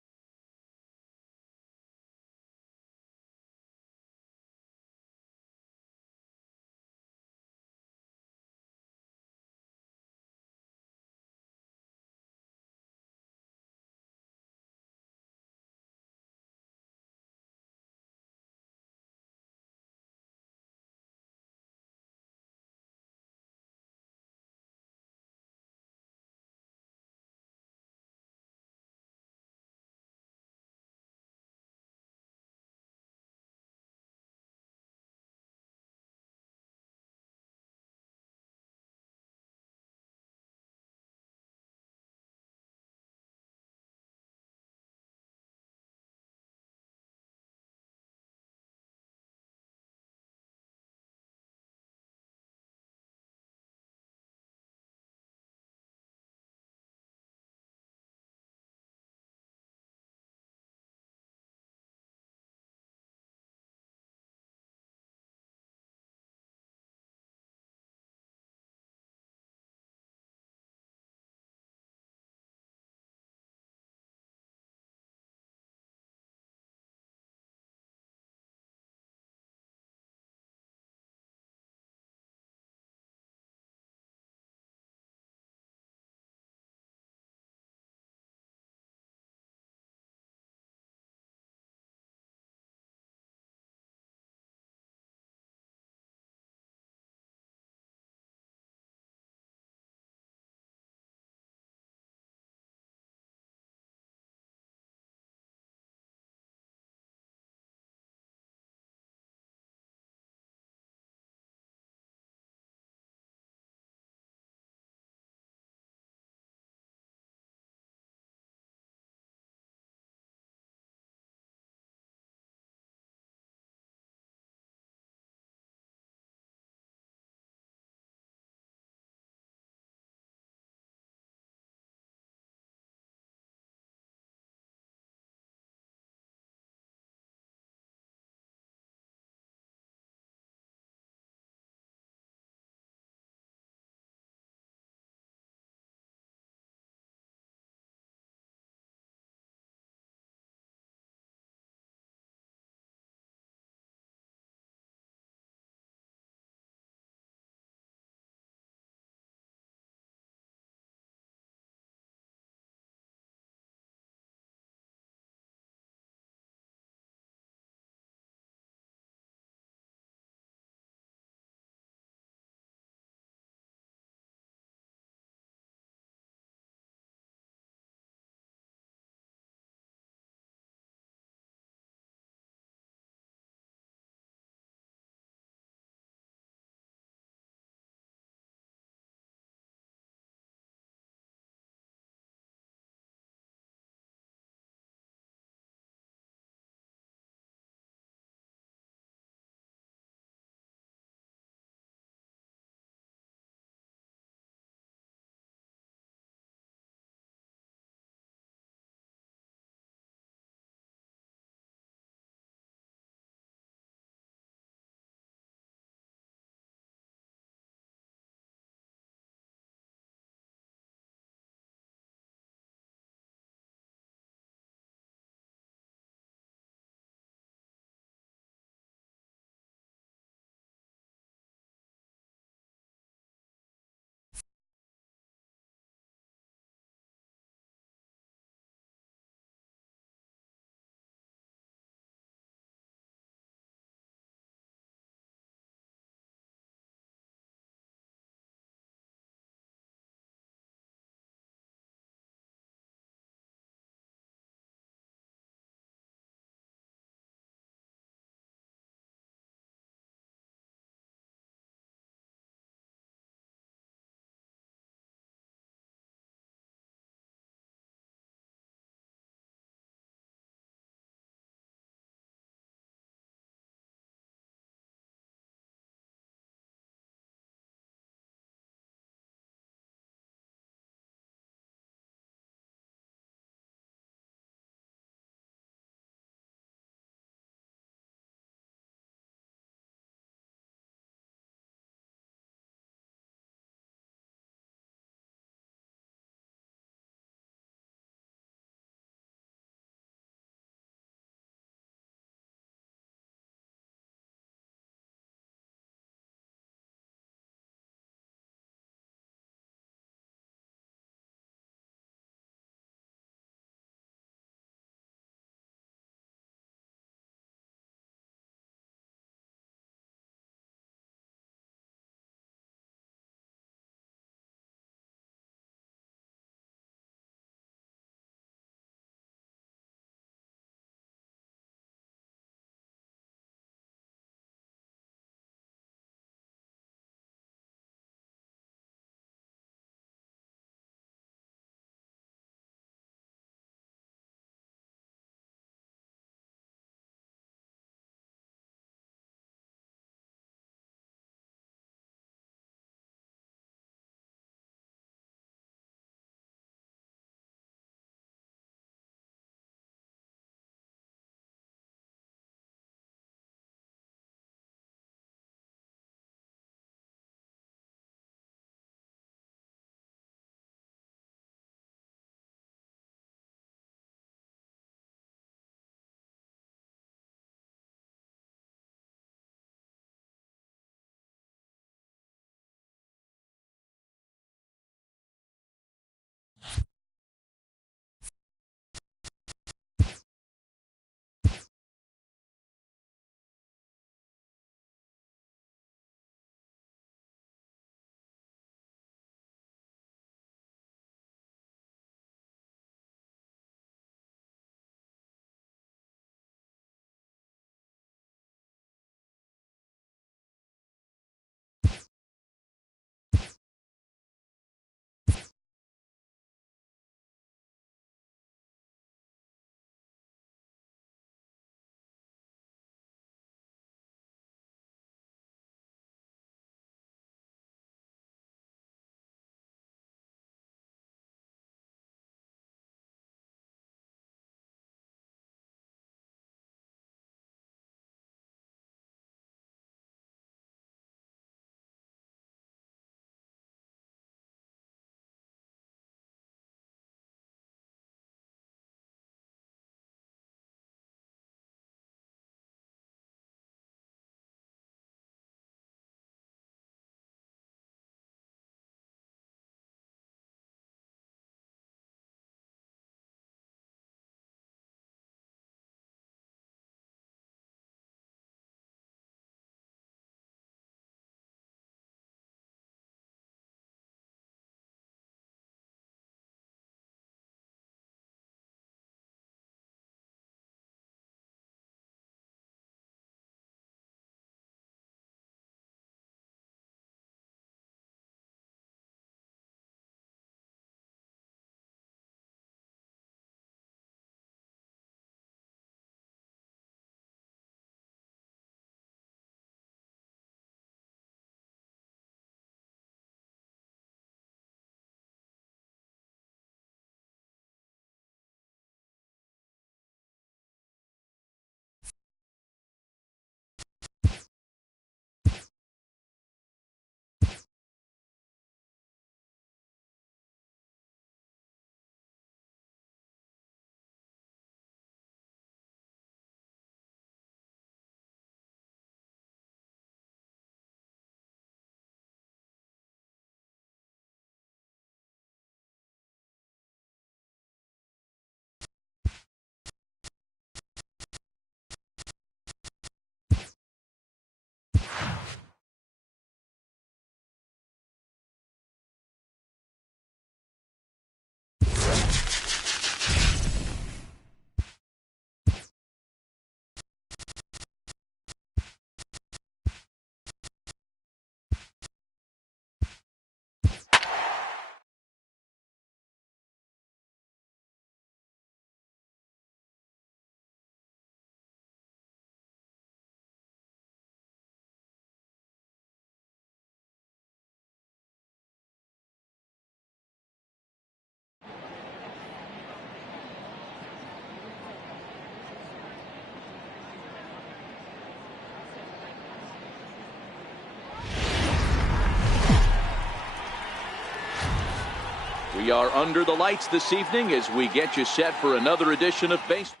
We are under the lights this evening as we get you set for another edition of baseball.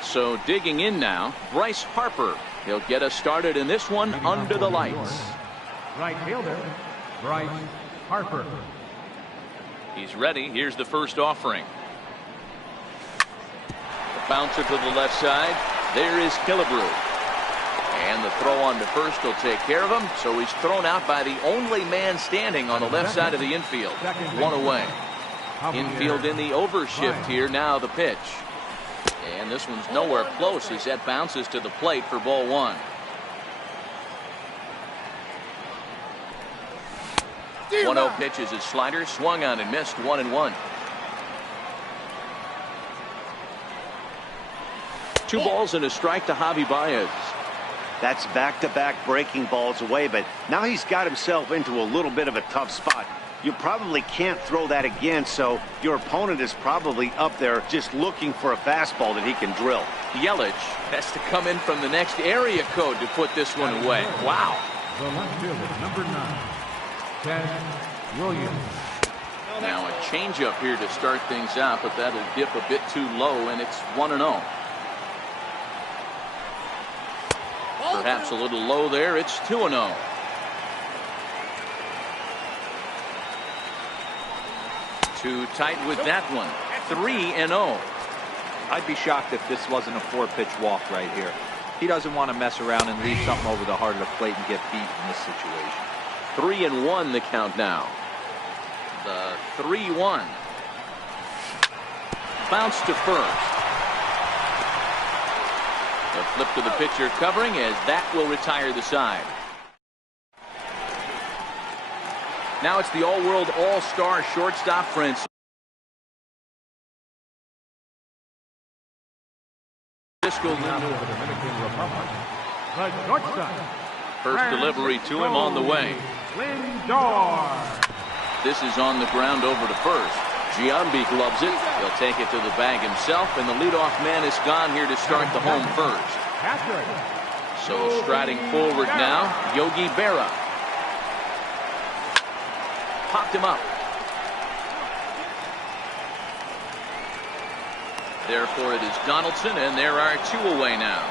So digging in now, Bryce Harper. He'll get us started in this one under the lights. Right fielder, Bryce Harper. He's ready. Here's the first offering. The bouncer to the left side. There is Killebrew. And the throw on to first will take care of him. So he's thrown out by the only man standing on the left side of the infield. One away. Infield in the overshift here. Now the pitch. And this one's nowhere close as that bounces to the plate for ball one. The 1-0 pitch is his slider, swung on and missed. 1-1. 2 balls and a strike to Javi Baez. That's back-to-back breaking balls away, but now he's got himself into a little bit of a tough spot. You probably can't throw that again, so your opponent is probably up there just looking for a fastball that he can drill. Yelich has to come in from the next area code to put this one away. Wow. The left fielder, number 9, Ted Williams. Now a changeup here to start things out, but that'll dip a bit too low, and it's 1-0. Perhaps a little low there. It's 2-0. Too tight with that one. 3-0. I'd be shocked if this wasn't a 4-pitch walk right here. He doesn't want to mess around and leave something over the heart of the plate and get beat in this situation. 3-1 the count now. The 3-1. Bounce to first. The flip to the pitcher covering as that will retire the side. Now it's the all-world all-star shortstop Francisco First delivery to him on the way. This is on the ground over to first. Giambi gloves it. He'll take it to the bag himself, and the leadoff man is gone here to start the home first. So striding forward now, Yogi Berra. Popped him up. Therefore it is Donaldson, and there are 2 away now.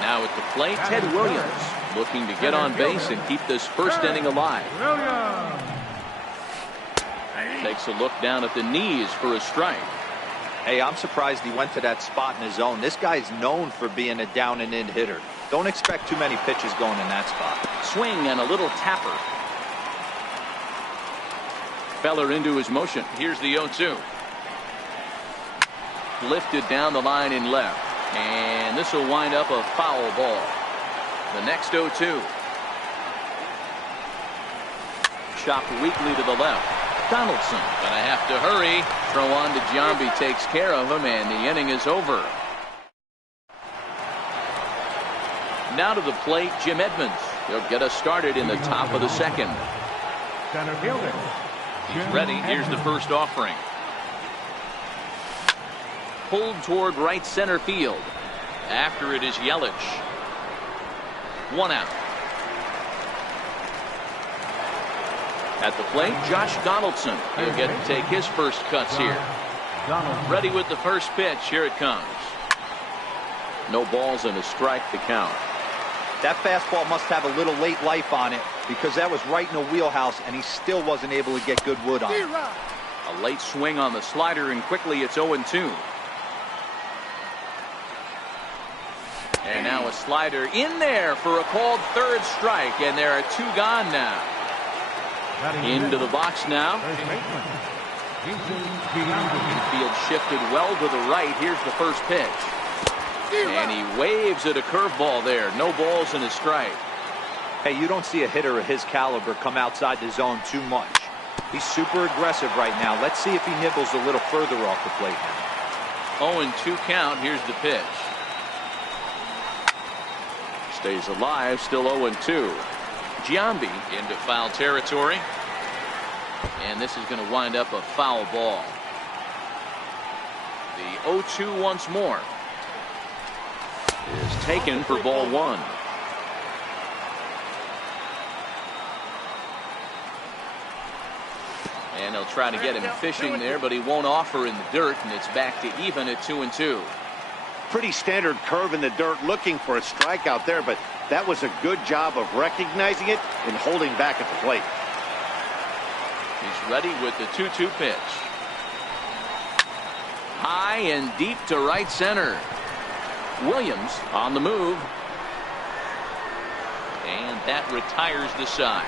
Now at the plate, Ted Williams looking to get on base and keep this first inning alive. Takes a look down at the knees for a strike. Hey, I'm surprised he went to that spot in his zone. This guy's known for being a down and in hitter. Don't expect too many pitches going in that spot. Swing and a little tapper. Feller into his motion. Here's the 0-2. Lifted down the line in left. And this will wind up a foul ball. The next 0-2. Chopped weakly to the left. Donaldson gonna have to hurry. Throw on to Giambi takes care of him, and the inning is over. Now to the plate, Jim Edmonds. He'll get us started in the top of the second. Center fielder. He's ready. Here's the first offering. Pulled toward right center field. After it is Yelich. 1 out. At the plate, Josh Donaldson. He'll get to take his first cuts here. Ready with the first pitch. Here it comes. No balls and a strike to count. That fastball must have a little late life on it, because that was right in the wheelhouse, and he still wasn't able to get good wood on it. A late swing on the slider, and quickly it's 0-2. And now a slider in there for a called third strike, and there are 2 gone now. Into the box now. Infield shifted well to the right. Here's the first pitch. And he waves at a curveball there. No balls and a strike. Hey, you don't see a hitter of his caliber come outside the zone too much. He's super aggressive right now. Let's see if he nibbles a little further off the plate now. 0-2 count. Here's the pitch. Stays alive. Still 0-2. Giambi into foul territory. And this is going to wind up a foul ball. The 0-2 once more is taken for ball one. And they'll try to get him fishing there, but he won't offer in the dirt, and it's back to even at 2-2. Pretty standard curve in the dirt, looking for a strikeout there, but that was a good job of recognizing it and holding back at the plate. He's ready with the 2-2 pitch. High and deep to right center. Williams on the move. And that retires the side.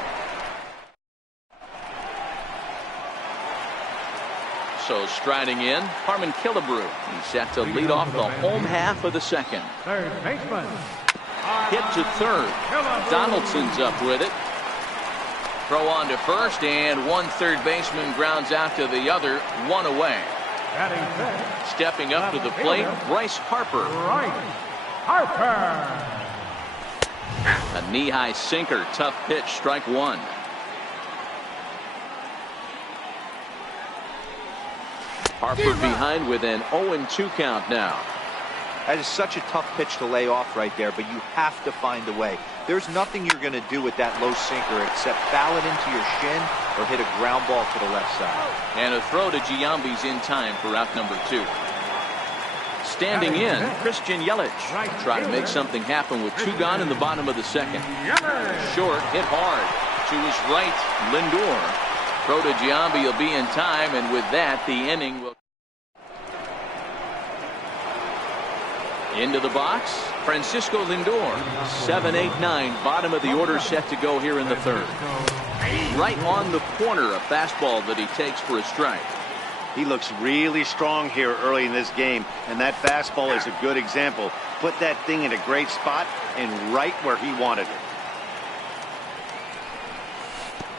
So striding in, Harmon Killebrew. He's set to lead off the home half of the second. Third baseman. Hit to third. Donaldson's up with it. Throw on to first, and one third baseman grounds out to the other, one away. Stepping up to the plate, Bryce Harper. A knee-high sinker, tough pitch, strike one. Harper behind with an 0-2 count now. That is such a tough pitch to lay off right there, but you have to find a way. There's nothing you're going to do with that low sinker except foul it into your shin or hit a ground ball to the left side. And a throw to Giambi's in time for out number 2. Standing in, Christian Yelich. Try to make something happen with 2 gone in the bottom of the second. Short, hit hard. To his right, Lindor. Throw to Giambi will be in time, and with that, the inning will. Into the box, Francisco Lindor. 7-8-9, bottom of the order set to go here in the third. Right on the corner, a fastball that he takes for a strike. He looks really strong here early in this game, and that fastball is a good example. Put that thing in a great spot and right where he wanted it.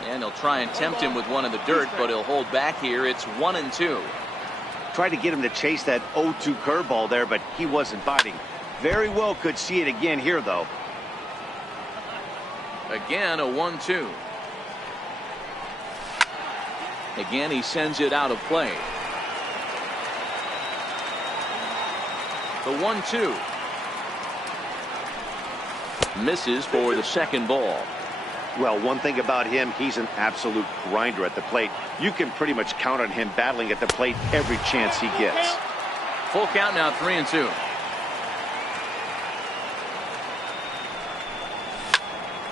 And he'll try and tempt him with one in the dirt, but he'll hold back here. It's 1-2. Tried to get him to chase that 0-2 curveball there, but he wasn't biting. Very well could see it again here, though. Again, a 1-2. Again, he sends it out of play. The 1-2. Misses for the second ball. Well, one thing about him, he's an absolute grinder at the plate. You can pretty much count on him battling at the plate every chance he gets. Full count now, 3-2.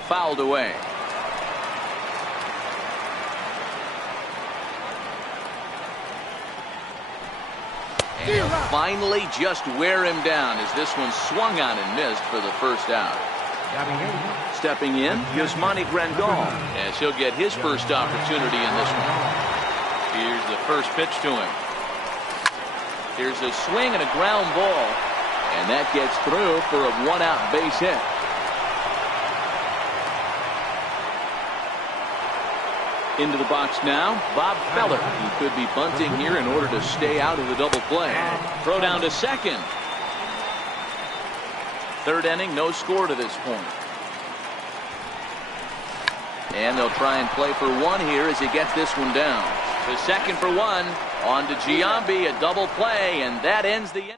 Fouled away. And he'll finally just wear him down as this one swung on and missed for the first out. Stepping in, Yasmani Grandal, as he'll get his first opportunity in this one. Here's the first pitch to him. Here's a swing and a ground ball, and that gets through for a one-out base hit. Into the box now, Bob Feller. He could be bunting here in order to stay out of the double play. Throw down to second. Third inning, no score to this point. And they'll try and play for one here as he gets this one down. To second for one. On to Giambi, a double play, and that ends the inning.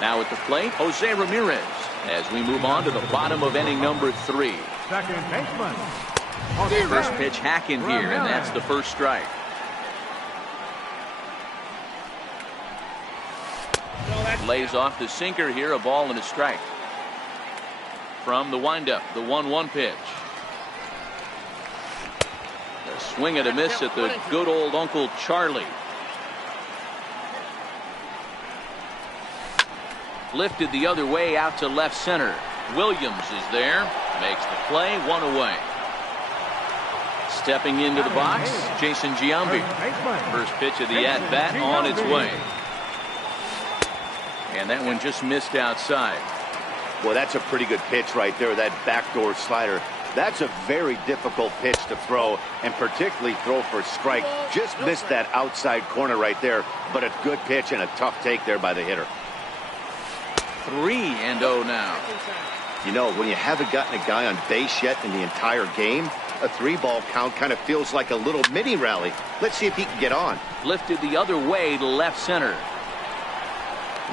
Now at the plate, Jose Ramirez, as we move on to the bottom of inning number 3. Second baseman. First pitch hacking here, and that's the first strike. Lays off the sinker here, a ball and a strike. From the windup, the 1-1 pitch. A swing and a miss at the good old Uncle Charlie. Lifted the other way out to left center. Williams is there, makes the play, one away. Stepping into the box, Jason Giambi. First pitch of the at-bat on its way. And that one just missed outside. Well, that's a pretty good pitch right there, that backdoor slider. That's a very difficult pitch to throw, and particularly throw for a strike. Just missed that outside corner right there, but a good pitch and a tough take there by the hitter. 3-0 now. You know, when you haven't gotten a guy on base yet in the entire game, a 3-ball count kind of feels like a little mini rally. Let's see if he can get on. Lifted the other way to left center.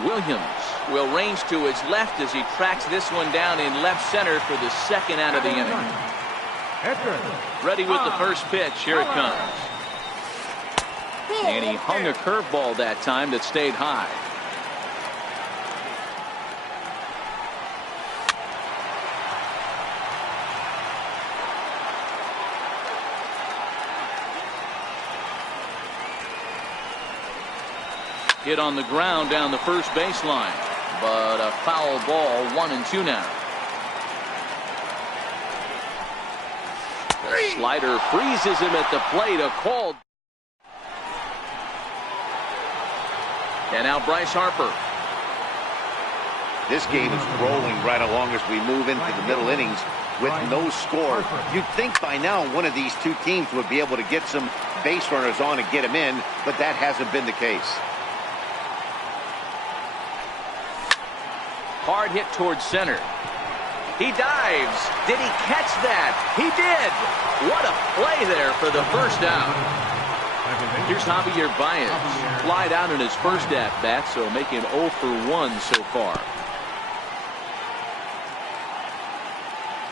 Williams will range to his left as he tracks this one down in left center for the second out of the inning. Ready with the first pitch. Here it comes. And he hung a curveball that time that stayed high. Hit on the ground down the first baseline, but a foul ball. 1-2 now. The slider freezes him at the plate. A call. And now Bryce Harper. This game is rolling right along as we move into the middle innings with no score. You'd think by now one of these two teams would be able to get some base runners on and get them in, but that hasn't been the case. Hard hit towards center. He dives. Did he catch that? He did. What a play there for the first out. Here's Javier Baez. Flied out in his first at-bat, so making 0 for 1 so far.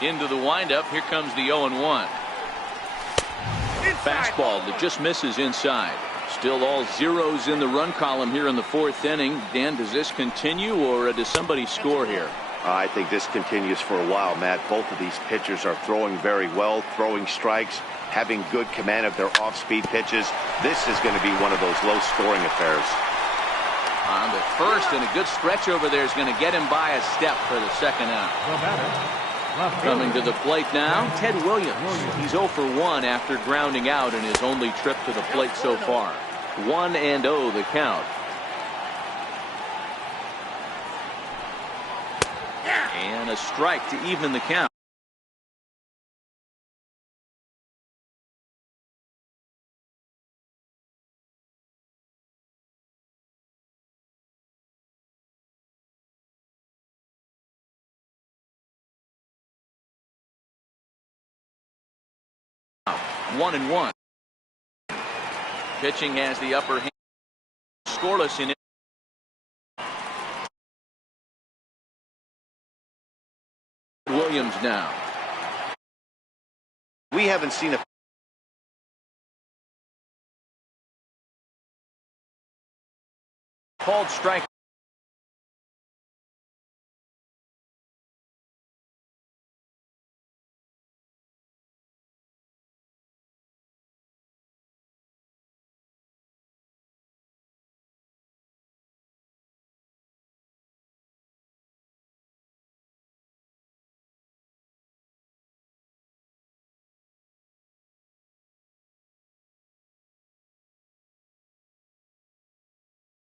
Into the windup. Here comes the 0-1. Fastball that just misses inside. Still all zeros in the run column here in the fourth inning. Dan, does this continue or does somebody score here? I think this continues for a while, Matt. Both of these pitchers are throwing very well, throwing strikes, having good command of their off-speed pitches. This is going to be one of those low-scoring affairs. On the first, and a good stretch over there is going to get him by a step for the second out. Coming to the plate now, Ted Williams. He's 0 for 1 after grounding out in his only trip to the plate so far. 1-0 the count. And a strike to even the count. Now, 1-1. Pitching has the upper hand. Scoreless in it. Williams now. We haven't seen a Called strike.